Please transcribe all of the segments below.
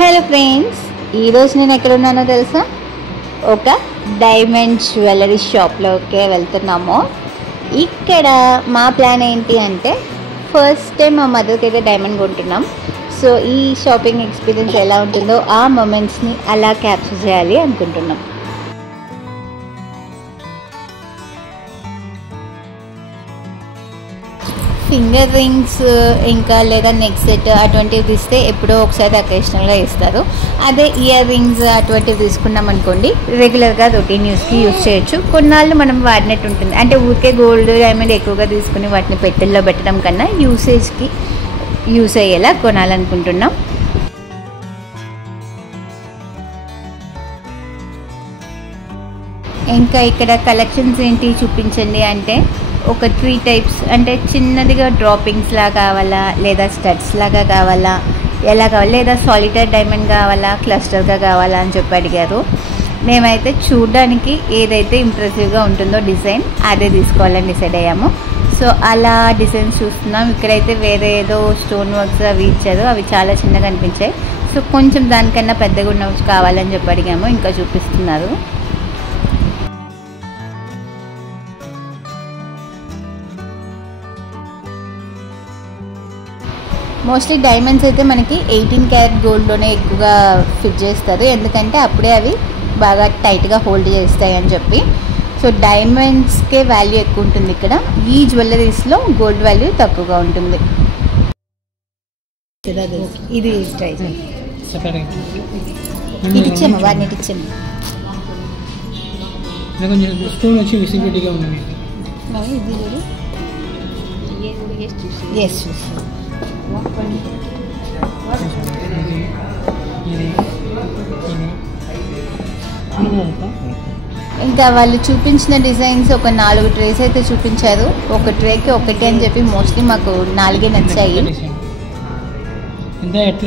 Hello friends, ఈరోజు నేను ఎక్కడ ఉన్నానో తెలుసా? ఒక డైమండ్ జ్యువెలరీ షాప్లోకే వెళ్తున్నాము. ఇక్కడ మా ప్లాన్ ఏంటి అంటే, ఫస్ట్ టైం మా మదర్కి అయితే డైమండ్ కొంటున్నాం. సో ఈ షాపింగ్ ఎక్స్పీరియన్స్ ఎలా ఉంటుందో ఆ మూమెంట్స్ని అలా క్యాప్చర్ చేయాలి అనుకుంటున్నాం. ఫింగర్ రింగ్స్ ఇంకా లేదా నెక్ సెట్ అటువంటివి తీస్తే ఎప్పుడో ఒకసారి అకేషనల్గా ఇస్తారు. అదే ఇయర్ రింగ్స్ అటువంటివి తీసుకున్నాం అనుకోండి, రెగ్యులర్గా రొటీన్ యూస్కి యూస్ చేయొచ్చు. కొన్నాళ్ళు మనం వాడినట్టు ఉంటుంది. అంటే ఊరికే గోల్డ్ డైమండ్ ఎక్కువగా తీసుకుని వాటిని పెట్టెల్లో పెట్టడం కన్నా యూసేజ్కి యూస్ అయ్యేలా కొనాలనుకుంటున్నాం. ఇంకా ఇక్కడ కలెక్షన్స్ ఏంటి చూపించండి అంటే, ఒక 3 టైప్స్, అంటే చిన్నదిగా డ్రాపింగ్స్ లాగా కావాలా, లేదా స్టడ్స్ లాగా కావాలా, ఎలా కావాలి, లేదా సాలిటరీ డైమండ్ కావాలా, క్లస్టర్గా కావాలా అని చెప్పి అడిగారు. మేమైతే చూడడానికి ఏదైతే ఇంప్రెసివ్గా ఉంటుందో డిజైన్ అదే తీసుకోవాలని డిసైడ్ అయ్యాము. సో అలా డిజైన్స్ చూస్తున్నాం. ఇక్కడైతే వేరే ఏదో స్టోన్ వర్క్స్ అవి ఇచ్చారు, అవి చాలా చిన్నగా అనిపించాయి. సో కొంచెం దానికన్నా పెద్దగా ఉన్నవి కావాలని చెప్పి అడిగాము. ఇంకా చూపిస్తున్నారు. మోస్ట్లీ డైమండ్స్ అయితే మనకి 18 క్యారెట్ గోల్డ్లోనే ఎక్కువగా ఫిట్ చేస్తారు, ఎందుకంటే అప్పుడే అవి బాగా టైట్గా హోల్డ్ చేస్తాయి అని చెప్పి. సో డైమండ్స్కే వాల్యూ ఎక్కువ ఉంటుంది ఇక్కడ. ఈ జ్యువెలరీస్లో గోల్డ్ వాల్యూ తక్కువగా ఉంటుంది. ఇది ట్రై ఇది ఇచ్చాము, వాడిని ఇచ్చాము. ఎస్ చూసి ఇంకా వాళ్ళు చూపించిన డిజైన్స్ ఒక 4 ట్రేస్ అయితే చూపించారు. ఒక ట్రేకి ఒకటి అని చెప్పి మోస్ట్లీ మాకు 4 నచ్చాయి.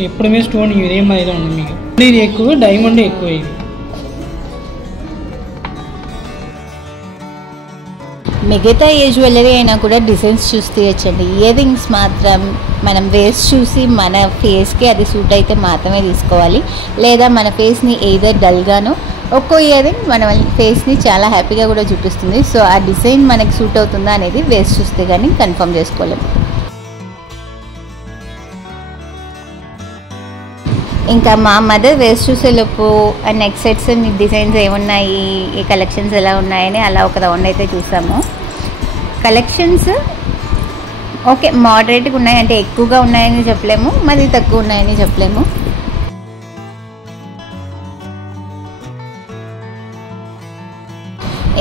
ఎప్పుడమే స్టోన్ ఏమైనా ఉంది మీకు, ఇది ఎక్కువ డైమండ్ ఎక్కువ. ఇది మిగతా ఏ జ్యువెలరీ అయినా కూడా డిజైన్స్ చూసి తీయచ్చండి. ఇయర్ రింగ్స్ మాత్రం మనం వేసి చూసి మన ఫేస్కి అది సూట్ అయితే మాత్రమే తీసుకోవాలి. లేదా మన ఫేస్ని ఏదర్ డల్గాను, ఒక్కో ఇయర్ రింగ్ మన ఫేస్ని చాలా హ్యాపీగా కూడా చూపిస్తుంది. సో ఆ డిజైన్ మనకి సూట్ అవుతుందా అనేది వేసి చూస్తే కానీ కన్ఫర్మ్ చేసుకోలేము. ఇంకా మా మదర్ వేస్ట్ చూసేలోపు నెక్ సెట్స్ డిజైన్స్ ఏమున్నాయి, ఈ కలెక్షన్స్ ఎలా ఉన్నాయని అలా ఒక రౌండ్ అయితే చూసాము. కలెక్షన్స్ ఓకే, మోడరేట్గా ఉన్నాయి. అంటే ఎక్కువగా ఉన్నాయని చెప్పలేము, మరి తక్కువ ఉన్నాయని చెప్పలేము.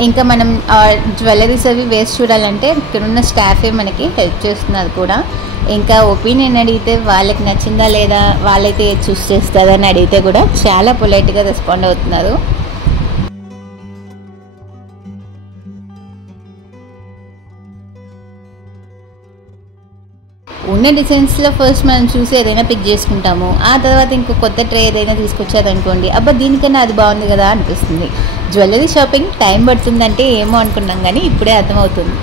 ఇంకా మనం జ్యువెలరీస్ అవి వేస్ట్ చూడాలంటే ఇక్కడున్న స్టాఫే మనకి హెల్ప్ చేస్తున్నారు కూడా. ఇంకా ఒపీనియన్ అడిగితే వాళ్ళకి నచ్చిందా లేదా, వాళ్ళైతే చూస్ చేస్తారని అడిగితే కూడా చాలా పొలైట్గా రెస్పాండ్ అవుతున్నారు. ఉన్న డిజైన్స్లో ఫస్ట్ మనం చూసి ఏదైనా పిక్ చేసుకుంటాము. ఆ తర్వాత ఇంకో కొత్త ట్రే ఏదైనా తీసుకొచ్చారనుకోండి, అబ్బా దీనికన్నా అది బాగుంది కదా అనిపిస్తుంది. జ్యువెలరీ షాపింగ్ టైం పడుతుందంటే ఏమో అనుకున్నాం, కానీ ఇప్పుడే అర్థమవుతుంది.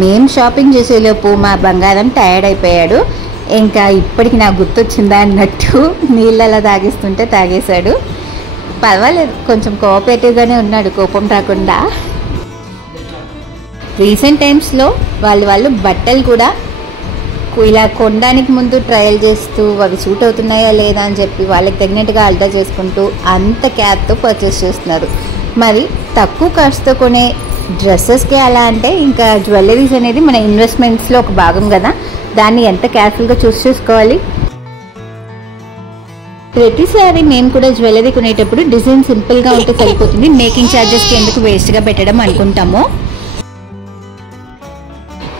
మేము షాపింగ్ చేసేలోపు మా బంగారం టైర్డ్ అయిపోయాడు. ఇంకా ఇప్పటికి నాకు గుర్తొచ్చిందా అన్నట్టు నీళ్ళలా తాగిస్తుంటే తాగేశాడు. పర్వాలేదు, కొంచెం కోఆపరేటివ్గానే ఉన్నాడు, కోపం రాకుండా. రీసెంట్ టైమ్స్లో వాళ్ళు బట్టలు కూడా ఇలా కొనడానికి ముందు ట్రయల్ చేస్తూ అవి సూట్ అవుతున్నాయా లేదా అని చెప్పి వాళ్ళకి తగినట్టుగా ఆల్టర్ చేసుకుంటూ అంత క్యాప్తో పర్చేస్ చేస్తున్నారు. మరి తక్కువ కాస్ట్తో కొనే డ్రెస్సెస్కి అలా అంటే ఇంకా జ్యువెలరీస్ అనేది మన ఇన్వెస్ట్మెంట్స్లో ఒక భాగం కదా, దాన్ని ఎంత కేర్ఫుల్గా చూస్ చేసుకోవాలి. ప్రతిసారి మేము కూడా జ్యువెలరీ కొనేటప్పుడు డిజైన్ సింపుల్గా ఉంటే సరిపోతుంది, మేకింగ్ ఛార్జెస్కి ఎందుకు వేస్ట్గా పెట్టడం అనుకుంటాము.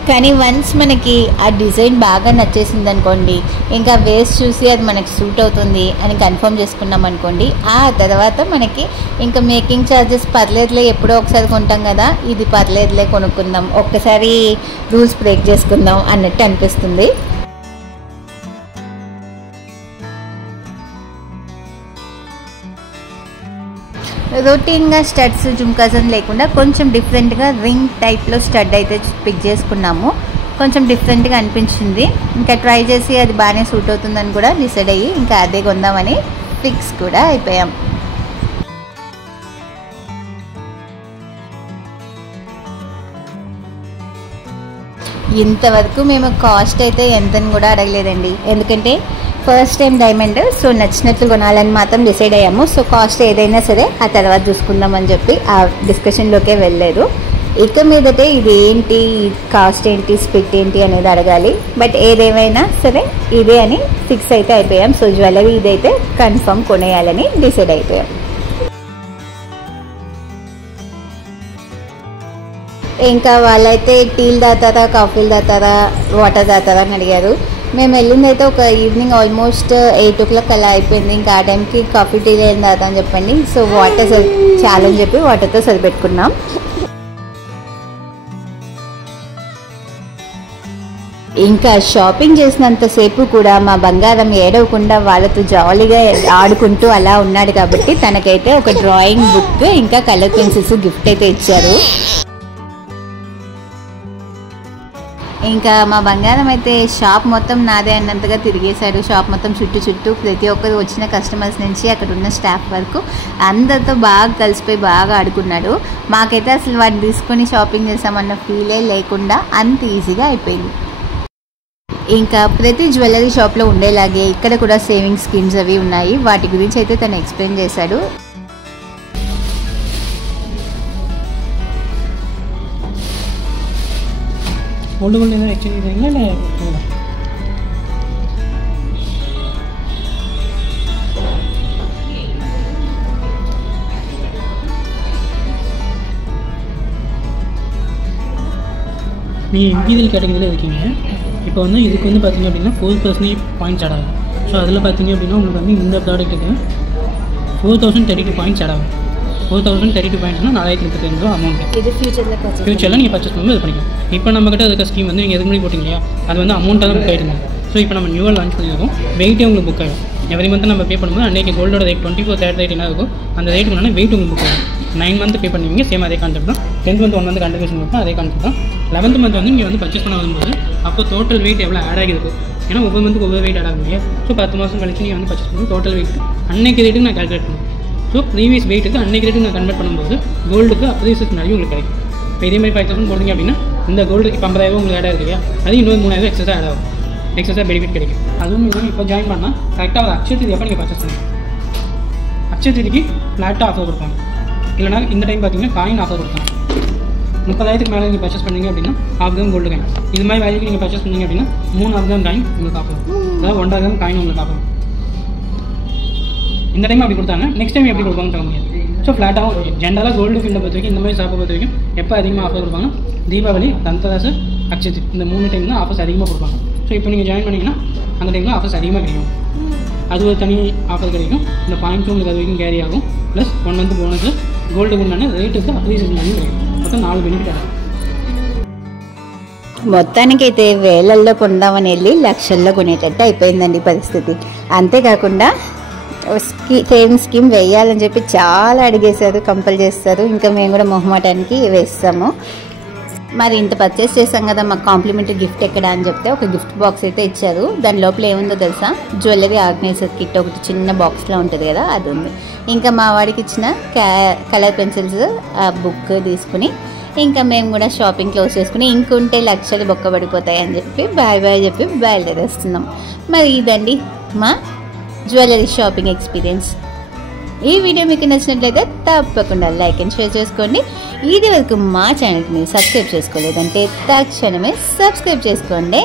కానీ వన్స్ మనకి ఆ డిజైన్ బాగా నచ్చేసింది అనుకోండి, ఇంకా వేస్ట్ చూసి అది మనకి సూట్ అవుతుంది అని కన్ఫర్మ్ చేసుకున్నాం అనుకోండి, ఆ తర్వాత మనకి ఇంకా మేకింగ్ ఛార్జెస్ పర్లేదులే, ఎప్పుడో ఒకసారి కొంటాం కదా, ఇది పర్లేదులే కొనుక్కుందాం, ఒక్కసారి రూల్స్ బ్రేక్ చేసుకుందాం అన్నట్టు అనిపిస్తుంది. రొటీన్గా స్టడ్స్ జుమ్కాస్ అని లేకుండా కొంచెం డిఫరెంట్గా రింగ్ టైప్లో స్టడ్ అయితే పిక్ చేసుకున్నాము. కొంచెం డిఫరెంట్గా అనిపించింది. ఇంకా ట్రై చేసి అది బాగానే సూట్ అవుతుందని కూడా డిసైడ్ అయ్యి ఇంకా అదే కొందామని ఫిక్స్ కూడా అయిపోయాం. ఇంతవరకు మేము కాస్ట్ అయితే ఎంతని కూడా అడగలేదండి, ఎందుకంటే ఫస్ట్ టైం డైమండ్, సో నచ్చినట్లు కొనాలని మాత్రం డిసైడ్ అయ్యాము. సో కాస్ట్ ఏదైనా సరే ఆ తర్వాత చూసుకుందామని చెప్పి ఆ డిస్కషన్లోకే వెళ్ళలేదు. ఇక మీదటే ఇది ఏంటి, కాస్ట్ ఏంటి, స్పిట్ ఏంటి అనేది అడగాలి. బట్ ఏదేమైనా సరే ఇదే అని ఫిక్స్ అయితే అయిపోయాం. సో జ్యువెలరీ ఇదైతే కన్ఫర్మ్ కొనేయాలని డిసైడ్ అయిపోయాం. ఇంకా వాళ్ళైతే టీలు తాగుతారా, కాఫీలు తాగుతారా, వాటర్ తాగుతారా అని అడిగారు. మేము వెళ్ళింది అయితే ఒక ఈవినింగ్ ఆల్మోస్ట్ 8 o'clock అలా అయిపోయింది. ఇంకా ఆ టైంకి కాఫీ టీలు ఏం తాగుతా అని చెప్పండి. సో వాటర్ చాలని చెప్పి వాటర్తో సరిపెట్టుకున్నాం. ఇంకా షాపింగ్ చేసినంతసేపు కూడా మా బంగారం ఏడవకుండా వాళ్ళతో జాలీగా ఆడుకుంటూ అలా ఉన్నాడు కాబట్టి తనకైతే ఒక డ్రాయింగ్ బుక్ ఇంకా కలర్ పెన్సిల్స్ గిఫ్ట్ అయితే ఇచ్చారు. ఇంకా మా బంగారం అయితే షాప్ మొత్తం నాదే అన్నంతగా తిరిగేశాడు. షాప్ మొత్తం చుట్టూ ప్రతి ఒక్కరు వచ్చిన కస్టమర్స్ నుంచి అక్కడ ఉన్న స్టాఫ్ వరకు అందరితో బాగా కలిసిపోయి బాగా ఆడుకున్నాడు. మాకైతే అసలు వాటిని తీసుకొని షాపింగ్ చేసామన్న ఫీలే లేకుండా అంత ఈజీగా అయిపోయింది. ఇంకా ప్రతి జ్యువెలరీ షాప్లో ఉండేలాగే ఇక్కడ కూడా సేవింగ్ స్కీమ్స్ అవి ఉన్నాయి. వాటి గురించి అయితే తను ఎక్స్ప్లెయిన్ చేశాడు. ఓల్డ్ గోల్డ్ ఏదైనా ఎక్స్చేంజ్ చేయంగా நீ இம்பீரியல் கேட்டகரியில் இருக்கீங்க. இப்போ வந்து இதுக்கு வந்து பார்த்தீங்க அப்படின்னா 4% பாயிண்ட்ஸ் ஆட் ஆகும். ஸோ அதில் பார்த்தீங்க அப்படின்னா உங்களுக்கு வந்து இந்த ப்ராடக்ட்டுக்கு 4032 பாயிண்ட்ஸ் ஆட் ஆகும். 4032 பாயிண்ட்ஸ்னால் 4032 ரூபா அமௌண்ட். இது ஃபியூச்சரில் நீங்கள் பர்ச்சேஸ் பண்ணும்போது இது பண்ணிக்கலாம். இப்போ நம்மக்கிட்ட இருக்க ஸ்கீம் வந்து நீங்கள் எதுக்கு முன்னாடி போட்டிங்க இல்லையா, அது வந்து அமௌண்ட்டாக தான் புக் ஆகிட்டு. ஸோ இப்போ நம்ம நியூவாக லான்ச் பண்ணியிருக்கோம். வெயிட்டே உங்களுக்கு புக் ஆகிடும். எவ்ரி மந்த் நம்ம பே பண்ணும்போது அன்றைக்கி கோல்டோட ரேட் 24 ரேட் என்ன இருக்கும் அந்த ரேட்டுக்கு முன்னாடி வெயிட் உங்களுக்கு புக் ஆகும். 9 month பே பண்ணுவீங்க, சேம் அதே கான்செப்ட் தான். 10th month 1 month கண்டினியூஷன் இருக்கும், அதே கான்செப்ட் தான். 11th month வந்து நீங்கள் வந்து பர்ச்சேஸ் பண்ண வரும்போது அப்போ டோட்டல் வெயிட் எவ்வளோ ஆட் ஆகிருக்கு, ஏன்னா ஒவ்வொரு மந்த்துக்கு ஒவ்வொரு வெயிட் ஆட் ஆகும் இல்லையா. ஸோ 10 மாதம் கழிச்சு நீங்கள் வந்து பர்ச்சேஸ் பண்ணும்போது டோட்டல் வெயிட் அன்னைக்கு ரேட்டுக்கு நான் கால்குலேட் பண்ணுவேன். ஸோ ப்ரீவியஸ் வெயிட்டுக்கு அன்னைக்கு ரேட்டுக்கு நான் கன்வெர்ட் பண்ணும்போது கோல்டுக்கு அப்ரீசியேஷன் நிறைய உங்களுக்கு கிடைக்கும். இப்போ இதே மாதிரி 5000 போடுறீங்க அப்படின்னா இந்த கோல்டு இப்போ 50,000 உங்களுக்கு ஆட் ஆகிருக்கு இல்லையா, அது இன்னொரு 3000 எக்ஸஸாக ஆட் ஆகும். எக்ஸஸாக பெனிஃபிட் கிடைக்கும். அதுவும் நீங்கள் இப்போ ஜாயின் பண்ணால் கரெக்டாக ஒரு அக்ஷய திதி அப்போ நீங்கள் பர்ச்சேஸ் பண்ணுங்கள். அக்ஷய திதிக்கு ஃப்ளாட்டாக ஆஃபர் கொடுப்பாங்க. இல்லைனா இந்த டைம் பார்த்தீங்கன்னா காயின் ஆஃபர் கொடுத்தாங்க. 30,000க்கு மேலே நீங்கள் பர்ச்சேஸ் பண்ணீங்க அப்படின்னா ½ கிராம் கோல்டு காயின். இது மாதிரி வேலைக்கு நீங்கள் பர்ச்சேஸ் பண்ணீங்க அப்படின்னா 3½ கிராம் காயின் உங்களுக்கு ஆஃபர், அதாவது 1½ கிராம் காயின் உங்களுக்கு ஆஃபர். இந்த டைம் அப்படி கொடுத்தாங்க, நெக்ஸ்ட் டைம் எப்படி கொடுப்பாங்கன்னு சொல்ல முடியாது. ஸோ ஃப்ளாட்டாகவும் ஜென்ரலாக கோல்டு ஃபீல்டை பொறுத்த வரைக்கும் இந்த மாதிரி ஷாப்பை பொறுத்த வரைக்கும் எப்போ அதிகமாக ஆஃபர் கொடுப்பாங்க, தீபாவளி, தந்தராசு, அக்ஷய திதி இந்த 3 டைம் தான் ஆஃபர்ஸ் அதிகமாக கொடுப்பாங்க. ஸோ இப்போ நீங்கள் ஜாயின் பண்ணிங்கன்னா அந்த டைமில் ஆஃபர்ஸ் அதிகமாக கிடைக்கும். அது ஒரு தனி ஆஃபர் கிடைக்கும். இந்த பாயிண்ட்ஸும் உங்களுக்கு அது வரைக்கும் கேரி ஆகும். ப்ளஸ் 1 month போனஸ், గోల్డ్ కొన్నాను రేటుకి అప్రిసియేషన్ మనీ మొత్తం 4 బెనిఫిట్ అలా. మొత్తానికైతే వేలల్లో కొందామని వెళ్ళి లక్షల్లో కొనేటట్టు అయిపోయిందండి పరిస్థితి. అంతేకాకుండా సేవింగ్ స్కీమ్ వేయాలని చెప్పి చాలా అడిగేశారు, కంపల్ చేస్తారు. ఇంకా మేము కూడా మొహమాటానికి వేస్తాము. మరి ఇంత పర్చేస్ చేసాం కదా, మాకు కాంప్లిమెంటరీ గిఫ్ట్ ఎక్కడ అని చెప్తే ఒక గిఫ్ట్ బాక్స్ అయితే ఇచ్చారు. దాని లోపల ఏముందో తెలుసా, జ్యువెలరీ ఆర్గనైజర్ కిట్ ఒకటి చిన్న బాక్స్లో ఉంటుంది కదా, అది ఉంది. ఇంకా మా వాడికి ఇచ్చిన కలర్ పెన్సిల్స్ బుక్ తీసుకుని ఇంకా మేము కూడా షాపింగ్ క్లోజ్ చేసుకుని ఇంకుంటే లక్షలు బొక్కబడిపోతాయి అని చెప్పి బాయ్ బాయ్ చెప్పి బయలుదేరేస్తున్నాం. మరి ఇదండి మా జ్యువెలరీ షాపింగ్ ఎక్స్పీరియన్స్. ఈ వీడియో మీకు నచ్చినట్లయితే తప్పకుండా లైక్ అండ్ షేర్ చేసుకోండి. ఇది వరకు మా ఛానల్ని సబ్స్క్రైబ్ చేసుకోలేదంటే తక్షణమే సబ్స్క్రైబ్ చేసుకోండి.